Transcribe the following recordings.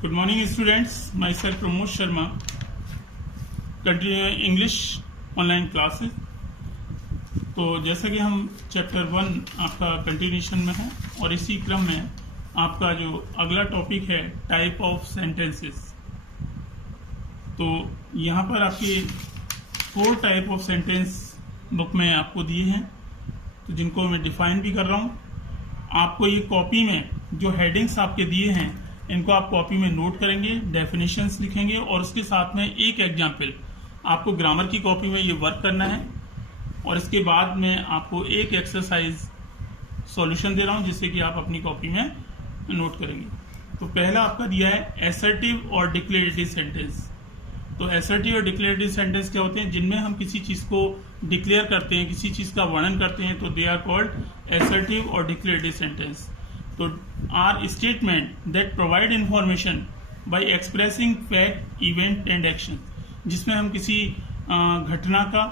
Good morning students, myself Pramod Sharma, continue English online classes। तो जैसा कि हम चैप्टर 1 आपका कंटिन्यूशन में है और इसी क्रम में आपका जो अगला टॉपिक है टाइप ऑफ सेंटेंसेस। तो यहाँ पर आपके 4 टाइप ऑफ सेंटेंस बुक में आपको दिए हैं, तो जिनको मैं डिफाइन भी कर रहा हूँ। आपको ये कॉपी में जो हेडिंग्स आपके दिए हैं इनको आप कॉपी में नोट करेंगे, डेफिनेशंस लिखेंगे और उसके साथ में एक एग्जाम्पल आपको ग्रामर की कॉपी में ये वर्क करना है। और इसके बाद में आपको एक एक्सरसाइज सॉल्यूशन दे रहा हूँ जिससे कि आप अपनी कॉपी में नोट करेंगे। तो पहला आपका दिया है एसर्टिव और डिक्लेरेटिव सेंटेंस। तो एसर्टिव और डिक्लेरेटिव सेंटेंस क्या होते हैं? जिनमें हम किसी चीज़ को डिक्लेयर करते हैं, किसी चीज़ का वर्णन करते हैं, तो दे आर कॉल्ड एसर्टिव और डिक्लेरेटिव सेंटेंस। तो are statement that provide information by expressing fact, event and action, जिसमें हम किसी घटना का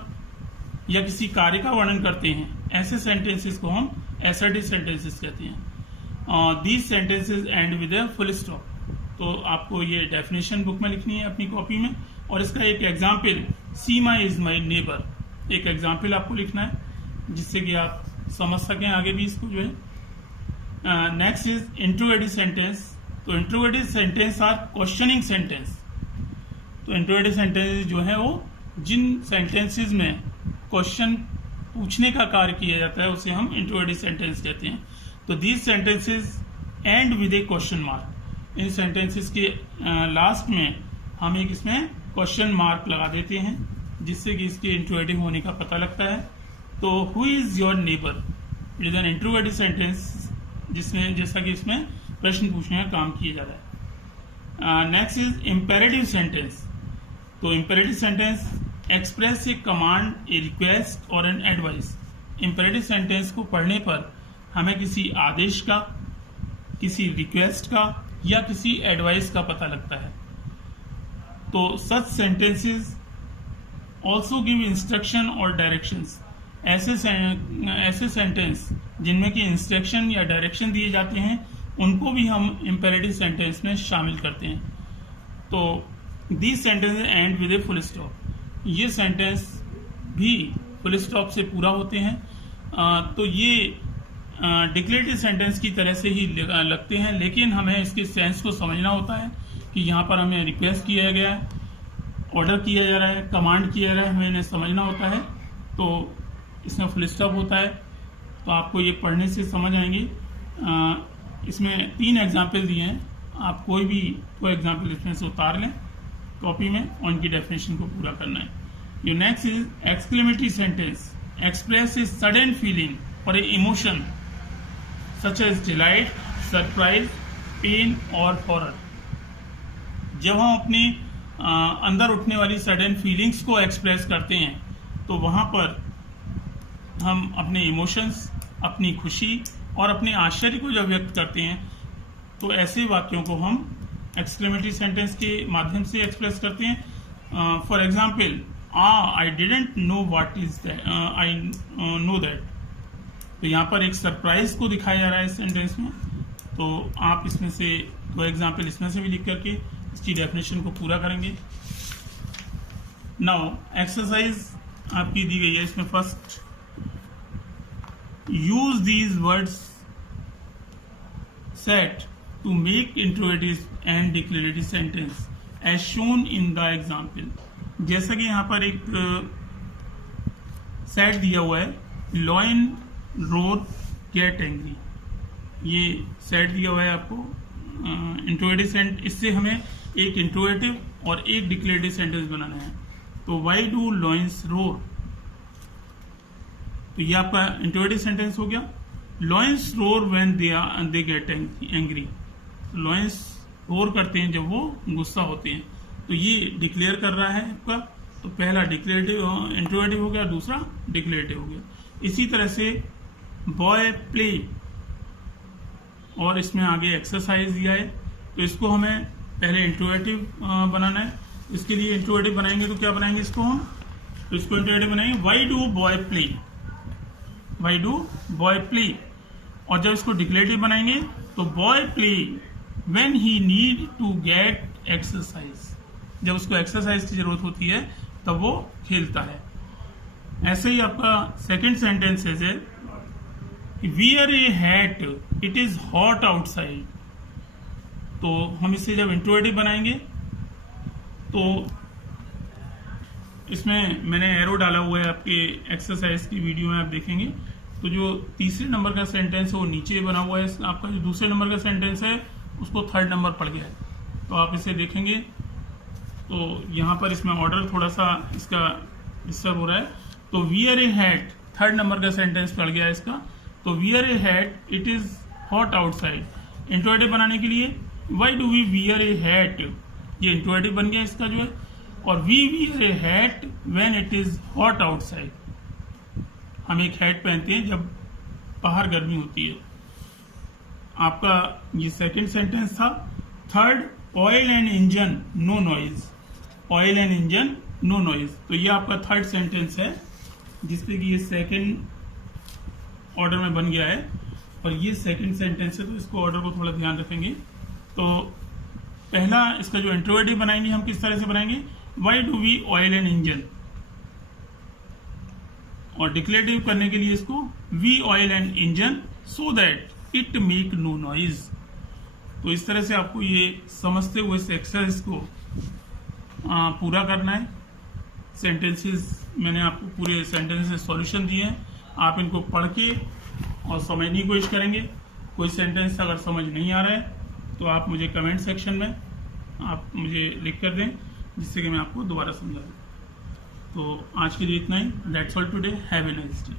या किसी कार्य का वर्णन करते हैं। ऐसे सेंटेंसेस को हम एसर्टिव सेंटेंसेस कहते हैं। These sentences and with a full stop. तो आपको ये डेफिनेशन बुक में लिखनी है अपनी कॉपी में, और इसका एक example, Seema is my neighbour, एक एग्जाम्पल आपको लिखना है जिससे कि आप समझ सकें आगे भी इसको जो है। Next is interrogative sentence. तो interrogative sentence are questioning sentence. तो इंट्रोगेटिव सेंटेंस जो है वो जिन सेंटेंसेस में क्वेश्चन पूछने का कार्य किया जाता है उसे हम इंट्रोगेटिव सेंटेंस कहते हैं। तो these sentences and with A question mark. In sentences के लास्ट में हम एक इसमें क्वेश्चन मार्क लगा देते हैं जिससे कि इसके इंट्रोगेटिव होने का पता लगता है। तो who is your neighbour it is an interrogative sentence जिसमें जैसा कि इसमें प्रश्न पूछने का काम किया जा रहा है। Next is imperative sentence. तो इम्पेरेटिव सेंटेंस एक्सप्रेस ए कमांड, ए रिक्वेस्ट और एन एडवाइस। इम्पेरेटिव सेंटेंस को पढ़ने पर हमें किसी आदेश का, किसी रिक्वेस्ट का या किसी एडवाइस का पता लगता है। तो सच सेंटेंसेस ऑल्सो गिव इंस्ट्रक्शन और डायरेक्शंस। ऐसे सेंटेंस जिनमें कि इंस्ट्रक्शन या डायरेक्शन दिए जाते हैं उनको भी हम इम्पेरेटिव सेंटेंस में शामिल करते हैं। तो these sentence and with a full stop. ये सेंटेंस भी फुल स्टॉप से पूरा होते हैं। तो ये डिक्लेरेटिव सेंटेंस की तरह से ही लगते हैं, लेकिन हमें इसके सेंस को समझना होता है कि यहाँ पर हमें रिक्वेस्ट किया गया है, ऑर्डर किया जा रहा है, कमांड किया जा रहा है, हमें इन्हें समझना होता है। तो इसमें फुल स्टॉप होता है। तो आपको ये पढ़ने से समझ आएंगे। इसमें 3 एग्जाम्पल दिए हैं, आप कोई भी 2 एग्जाम्पल इसमें से उतार लें कॉपी में और उनकी डेफिनेशन को पूरा करना है। Your next is exclamatory sentence express a sudden feeling और a emotion such as delight, surprise, pain और हॉरर। जब हम अपने अंदर उठने वाली सडन फीलिंग्स को एक्सप्रेस करते हैं तो वहाँ पर हम अपने इमोशंस, अपनी खुशी और अपने आश्चर्य को जब व्यक्त करते हैं तो ऐसे वाक्यों को हम एक्सक्लेमेटरी सेंटेंस के माध्यम से एक्सप्रेस करते हैं। For example, I didn't know what is that, I know that. तो यहाँ पर एक सरप्राइज को दिखाया जा रहा है इस सेंटेंस में। तो आप इसमें से 2 एग्जाम्पल इसमें से भी लिख करके इसकी डेफिनेशन को पूरा करेंगे। नाउ एक्सरसाइज आपकी दी गई है। इसमें first, use these words set to make interrogative and declarative sentence as shown in the example। जैसा कि यहाँ पर एक सेट दिया हुआ है, lion roar get angry, ये सेट दिया हुआ है आपको इंट्रोगेटिव सेंट। इससे हमें एक इंट्रोगेटिव और एक डिक्लेरेटिव सेंटेंस बनाना है। तो why do lions roar? तो ये आपका इंट्रोगेटिव सेंटेंस हो गया। Lions roar when they get angry. Lions roar करते हैं जब वो गुस्सा होते हैं। तो ये डिक्लेयर कर रहा है आपका। तो पहला डिक्लेरेटिव इंट्रोगेटिव हो गया, दूसरा डिक्लेरेटिव हो गया। इसी तरह से बॉय प्ले, और इसमें आगे एक्सरसाइज दिया है। तो इसको हमें पहले इंट्रोगेटिव बनाना है। इसके लिए इंट्रोगेटिव बनाएंगे तो क्या बनाएंगे इसको हम? तो इसको इंट्रोगेटिव बनाएंगे, why do boy play, why do boy play. और जब इसको डिक्लेरेटिव बनाएंगे तो boy play when he need to get exercise, जब उसको एक्सरसाइज की जरूरत होती है तब वो खेलता है। ऐसे ही आपका सेकंड सेंटेंस है wear a hat it is hot outside. तो हम इसे जब इंट्रोगेटिव बनाएंगे तो इसमें मैंने एरो डाला हुआ है, आपके एक्सरसाइज की वीडियो में आप देखेंगे। तो जो तीसरे नंबर का सेंटेंस है वो नीचे बना हुआ है, आपका जो दूसरे नंबर का सेंटेंस है उसको थर्ड नंबर पड़ गया है। तो आप इसे देखेंगे तो यहाँ पर इसमें ऑर्डर थोड़ा सा इसका डिस्टर्ब हो रहा है। तो wear a hat third number का सेंटेंस पड़ गया है इसका। तो wear a hat it is hot outside. Interrogative बनाने के लिए why do we wear a hat, ये इंट्रोगेटिव बन गया इसका जो है। और we wear a hat when it is hot outside, हम एक हैट पहनते हैं जब बाहर गर्मी होती है। आपका ये सेकंड सेंटेंस था। Third, oil and engine no noise, oil and engine no noise. तो ये आपका थर्ड सेंटेंस है जिसपे कि ये सेकंड ऑर्डर में बन गया है और ये सेकंड सेंटेंस है, तो इसको ऑर्डर को थोड़ा ध्यान रखेंगे। तो पहला इसका जो इंट्रोगेटिव बनाएंगे हम किस तरह से बनाएंगे, why do we oil and engine, और डिक्लेरेटिव करने के लिए इसको we oil and engine so that it make no noise. तो इस तरह से आपको ये समझते हुए इस एक्सरसाइज को पूरा करना है। सेंटेंसेस मैंने आपको पूरे सेंटेंसेस सॉल्यूशन दिए हैं, आप इनको पढ़ के और समझने की कोशिश करेंगे। कोई सेंटेंस अगर समझ नहीं आ रहा है तो आप मुझे कमेंट सेक्शन में आप मुझे लिख कर दें, जिससे कि मैं आपको दोबारा समझा दूँ। तो आज के लिए इतना ही। That's all today. Have a nice day.